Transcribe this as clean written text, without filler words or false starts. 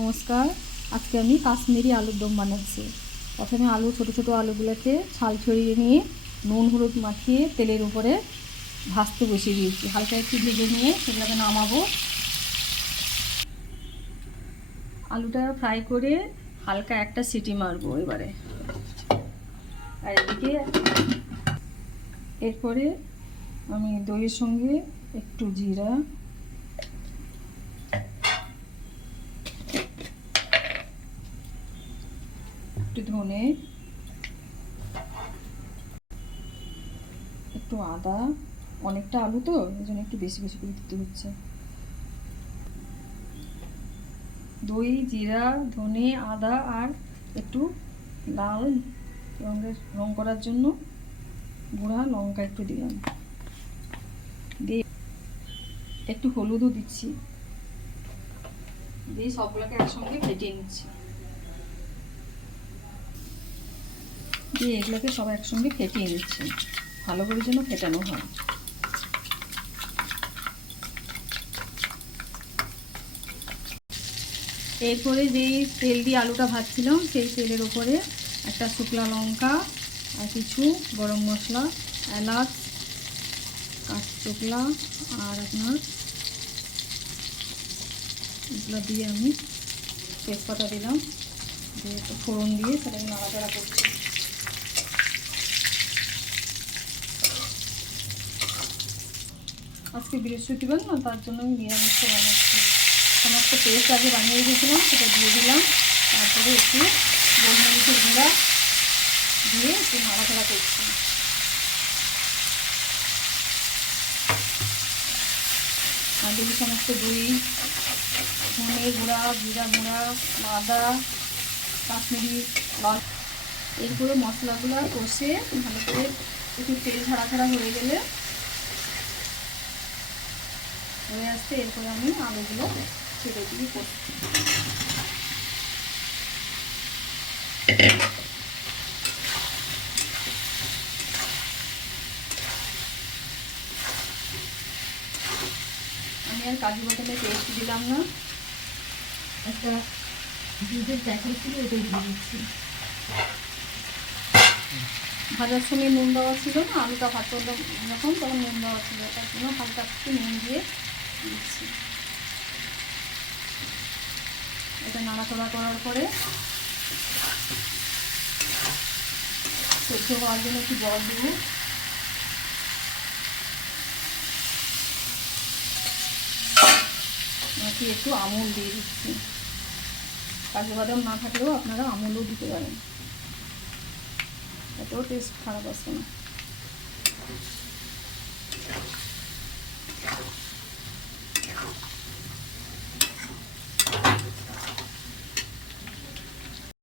নমস্কার। আজকে আমি কাশ্মীরি আলুর দম বানাচ্ছি। প্রথমে ছোটো ছোটো আলুগুলোকে ছাল ছড়িয়ে নিয়ে নুন হলুদ মাখিয়ে তেলের উপরে ভাজতে বসিয়ে দিয়েছি। হালকা একটু ভেজে নিয়ে সেগুলোকে নামাবো। আলুটা ফ্রাই করে হালকা একটা সিটি মারবো এবারে। আর এদিকে এরপরে আমি দইয়ের সঙ্গে একটু জিরা, একটু ধনে, একটু আদা, অনেকটা আলু তো এই জন্য একটু বেশি বেশি করে দিতে হচ্ছে। দই, জিরা, ধনে, আদা আর একটু লাল রং করার জন্য গুঁড়া লঙ্কা একটু দিলাম, দিয়ে একটু হলুদও দিচ্ছি, দিয়ে সবগুলোকে একসঙ্গে ফেটিয়ে নিচ্ছি। দিয়ে এগুলোকে সব একসঙ্গে ফেটিয়ে নিচ্ছি, ভালো করে যেন ফেটানো হয়। এরপরে যেই তেল দিয়ে আলুটা ভাজছিলাম সেই তেলের উপরে একটা শুকনো লঙ্কা আর কিছু গরম মশলা, এলাচ, কাঁচকলা আর আপনার এগুলো দিয়ে আমি তেজপাতা দিলাম, দিয়ে একটু ফোড়ন দিয়ে সেটাকে নাড়াচাড়া করছি। আজকে বৃহস্পতিবার না, তার জন্য আমি নিরামিষ বানাচ্ছি। সমস্ত পেস্ট আগে বানিয়ে রেখেছিলাম, সেটা দিয়ে দিলাম। তারপরে একটু গোলমরিচের গুঁড়া দিয়ে একটু নাড়াচাড়া করছি। আর যদি সমস্ত দই, ধনে গুঁড়া, জিরা গুঁড়া, আদা, কাশ্মীরি লাল, এরপরে মশলাগুলো কষে ভালো করে একটু তেল ছাড়া ছাড়া হয়ে গেলে হয়ে আসতে এরপরে আমি আলুগুলো ছেড়ে দিয়ে করছি। আমি আর কাজু বাদামের পেস্ট দিলাম না, একটা দুধের প্যাকেট ছিল ওটাই দিয়ে দিচ্ছি। ভাজার সময় নুন দেওয়া ছিল না, আলুটা ভাজতে যখন তখন নুন দেওয়া ছিল, তার জন্য হালকা একটু নুন দিয়ে দিচ্ছি। এটা নাড়াচাড়া করার পরে সেদ্ধ হওয়ার জন্য একটু জল দেবো। নাকি একটু আমুল দিয়ে দিচ্ছি। কাজু বাদাম না থাকলেও আপনারা আমুলও দিতে পারেন, এতেও টেস্ট খারাপ আসে না।